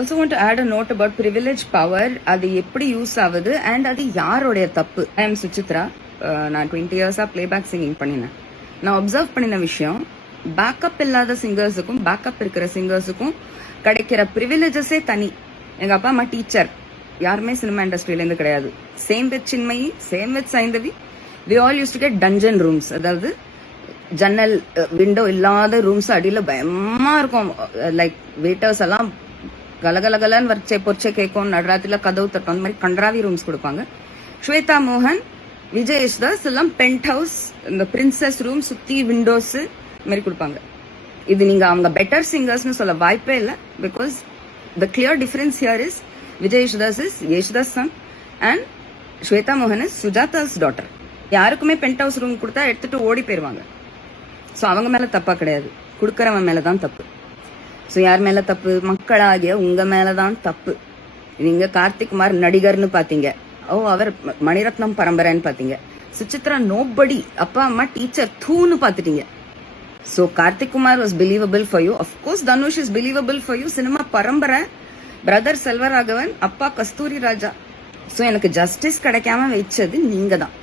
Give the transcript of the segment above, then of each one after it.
also want to add a note about privilege power. அது எப்படி use ஆகுது and அது யாரோடைய தப்பு. I am Suchitra. நான் 20 இயர்ஸா பிளேபேக் சிங்கிங் பண்ணினேன். நான் அப்சர்வ் பண்ணின விஷயம், பேக்கப் இல்லாத சிங்கர்ஸுக்கும் பேக்கப் இருக்கிற சிங்கர்ஸுக்கும் கிடைக்கிற ப்ரிவிலேஜஸே தனி. எங்க அப்பா அம்மா டீச்சர், யாருமே சினிமா இண்டஸ்ட்ரியிலேருந்து கிடையாது. Same with Chinmayi, same with Saindhavi. We all use to get dungeon rooms, அதாவது ஜன்னல் விண்டோ இல்லாத ரூம்ஸ். அடியில் பயமா இருக்கும். லைக் வெயிட்டர்ஸ் எல்லாம் கலகலகலன்னு வச்சே பொறிச்சே கேட்கும், நடுராத்திரில கதவு தட்டும், அந்த மாதிரி கன்றாவி ரூம்ஸ் கொடுப்பாங்க. ஸ்வேதா மோகன், விஜய் யேசுதாஸ் எல்லாம் பென்ட் ஹவுஸ், இந்த பிரின்சஸ் ரூம் சுத்தி விண்டோஸ் மாதிரி கொடுப்பாங்க. இது நீங்க அவங்க பெட்டர் சிங்கர்ஸ்னு சொல்ல வாய்ப்பே இல்லை. Because the clear difference here is Vijay Yesudas is Yesudas son and Shweta மோகன் இஸ் சுஜாதாஸ் டாட்டர். யாருக்குமே பென்ட் ஹவுஸ் ரூம் கொடுத்தா எடுத்துட்டு ஓடி போயிருவாங்க. ஸோ அவங்க மேல தப்பா கிடையாது, கொடுக்கறவன் மேலதான் தப்பு. ஸோ யார் மேல தப்பு? மக்களாகிய உங்க மேலதான் தப்பு. நீங்க கார்த்திக் குமார் நடிகர்னு பாத்தீங்க, அவர் மணிரத்னம் பரம்பரைன்னு பாத்தீங்க. சுசித்ரா நோபடி, அப்பா அம்மா டீச்சர் தூன்னு பாத்துட்டீங்க. So Karthik Kumar was believable for you. Of course Dhanush is believable for you. Cinema பரம்பரை, பிரதர் செல்வராகவன், அப்பா கஸ்தூரி ராஜா. ஸோ எனக்கு ஜஸ்டிஸ் கிடைக்காம வச்சது நீங்க தான்.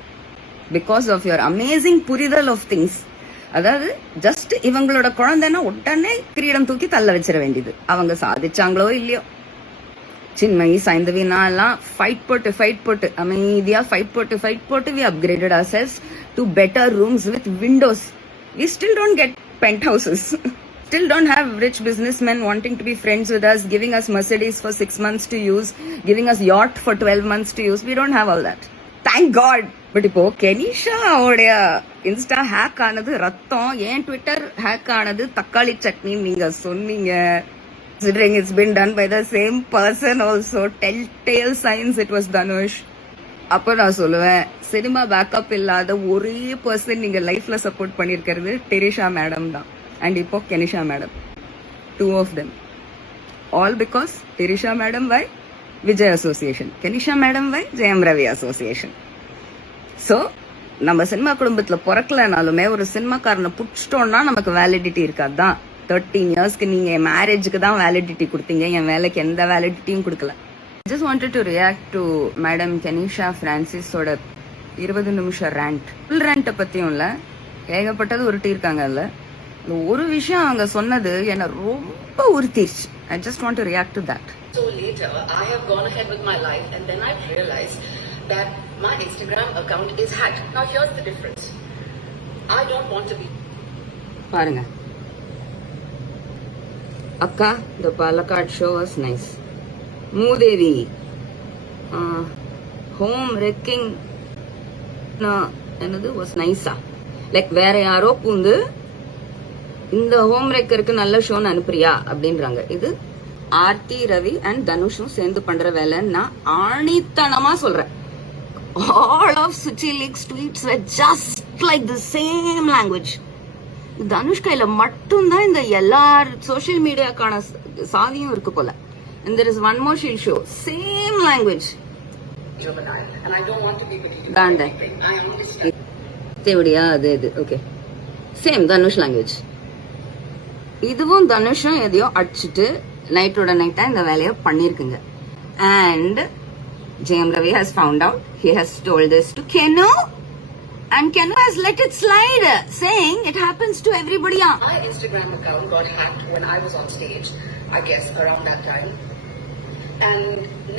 பிகாஸ் ஆஃப் யுவர் அமேசிங் புரிதல் ஆஃப் திங்ஸ். அதாவது ஜஸ்ட் இவங்களோட குழந்தைன்னா உடனே கிரீடம் தூக்கி தள்ள வச்சிட வேண்டியது. அவங்க சாதிச்சாங்களோ இல்லையோ, சின்மயி சைந்தவி எல்லாம் ஃபைட் போட்டு அமைதியா ஃபைட் போட்டு we upgraded ourselves to better rooms with windows. We still don't get penthouses. Still don't have rich businessmen wanting to be friends with us, giving us Mercedes for 6 months to use, giving us yacht for 12 months to use. We don't have all that. Thank God. But இப்போ Kenisha அவருடைய Insta hack ஆனது ரத்தம், ஏன் Twitter hack ஆனது தக்காளி சட்னி நீங்க சொன்னீங்க. Considering it's been done by the same person also, telltale signs it was Dhanush. அப்ப நான் சொல்லுவேன், சினிமா பேக்கப் இல்லாத ஒரே பர்சன் நீங்க லைஃப்ல சப்போர்ட் பண்ணிருக்கிறது டெரிஷா மேடம் தான். அண்ட் இப்போ Keneeshaa madam. 2 of them. All because Derisha madam வை விஜய் அசோசியேஷன், கெனிஷா மேடம் வை ஜெயம் ரவி அசோசியேஷன். ஸோ நம்ம சினிமா குடும்பத்தில் பிறக்கலனாலுமே ஒரு சினிமாக்காரனை பிடிச்சிட்டோம்னா நமக்கு வேலிடிட்டி இருக்காதுதான். 13 இயர்ஸ்க்கு நீங்க என் மேரேஜுக்கு தான் வேலிடிட்டி கொடுத்தீங்க, என் வேலைக்கு எந்த வேலிடிட்டியும் கொடுக்கல. Just wanted to react to madam Keneeshaa பிரான்சிஸோட 20 நிமிஷம் ரேண்ட். ஃபுல் ரேண்ட்டை பத்தியும் இல்ல, ஏகப்பட்டது உருட்டி இருக்காங்க. இல்ல ஒரு விஷயம் அவங்க சொன்னது என்ன ரொம்ப உறுத்திடுச்சு. I just want to react to that. So later I have gone ahead with my life and then I realized that my Instagram account is hacked. Now here's the difference. I don't want to be. பாருங்க அக்கா, the Palakkad show was nice. Mudevi home wrecking என்னது was nice. Like வேற யாரோ பூந்து இந்த home ரெக்கருக்கு நல்ல ஷோன்னு அனுப்புறியா அப்படின்றாங்க. இது ஆர்த்தி ரவி அண்ட் தனுஷும் சேர்ந்து பண்ற வேலைன்னு நான் ஆணித்தனமா சொல்றேன். All of Suchi Leaks tweets were just like the same language. Dhanush கையில மட்டும்தான் இந்த எல்லா சோசியல் மீடியாக்கான சாவியும் இருக்கு போல. And there is one more she'll show. Same language. And I don't want to be தாண்ட தேவடியா அது இது ஓகே. Same Dhanush language. இதுவும் தனுஷும் எதையோ அடிச்சுட்டு நைட்டோட நைட்டா இந்த வேலையை பண்ணிருக்குங்க. And Jayam Ravi has found out. He has told this to Kenu, and Kenu has let it slide, saying it happens to everybody. My Instagram account got hacked when I was on stage, I guess around that time. And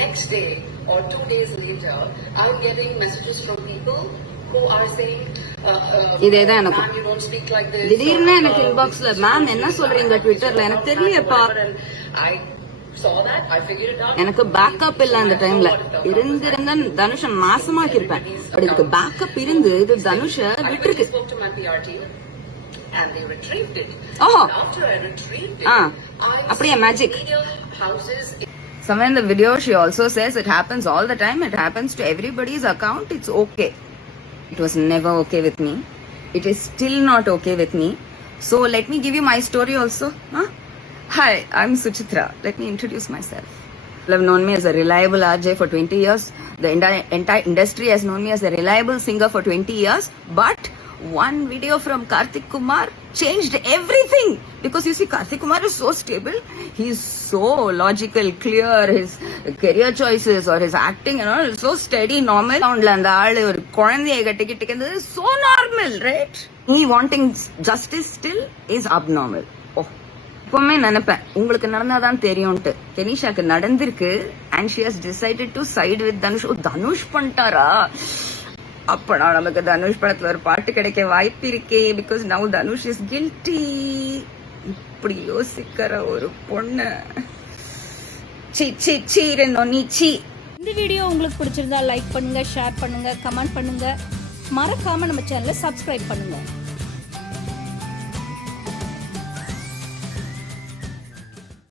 next day or 2 days later, I'm getting messages from people who are saying, "Ma'am, you don't speak like this." திடீர்னு எனக்கு இன்பாக்ஸ்ல ma'am என்ன சொல்றீங்க ட்விட்டர்ல எனக்கு தெரியலப்பா. எனக்கு backup இல்ல அந்த டைம்ல. இருந்திருந்தா தனுஷ மாசமாக்கி இருப்பேன். பட் இதுக்கு பேக்கப் இருந்து இது தனுஷ விட்டுருக்கு. ஓஹோ அப்படியே magic. Somewhere in the video she also says it happens all the time. It happens to everybody's account. It's okay. It was never okay with me. It is still not okay with me. So let me give you my story also. Hi, I'm Suchitra. Let me introduce myself. People have known me as a reliable RJ for 20 years. The entire industry has known me as a reliable singer for 20 years. But one video from Karthik Kumar changed everything. Because you see, Karthik Kumar is so stable. He's so logical, clear. His career choices or his acting and all is so steady, normal. And the ஆளு ஒரு குழந்தையை கட்டிக்கிட்டு so normal, right? He wanting justice still is abnormal. Oh. இப்பவுமே நினைப்பேன் உங்களுக்கு நடந்தாதான் தெரியும்ட்டு. கெனிஷாக்கு நடந்திருக்கு and she has decided to side with Dhanush. Dhanush பண்ணிட்டாரா? அப்பனா நமக்கு தனுஷ் படத்துல ஒரு பாட்டு கிடைக்க வாய்ப்பு இருக்கே. Because now Dhanush is guilty. இப்படி யோசிக்கிற ஒரு பொண்ணு சி. இந்த வீடியோ உங்களுக்கு பிடிச்சிருந்தா லைக் பண்ணுங்க, ஷேர் பண்ணுங்க, கமெண்ட் பண்ணுங்க. மறக்காம நம்ம சேனலை சப்ஸ்கிரைப் பண்ணுங்க.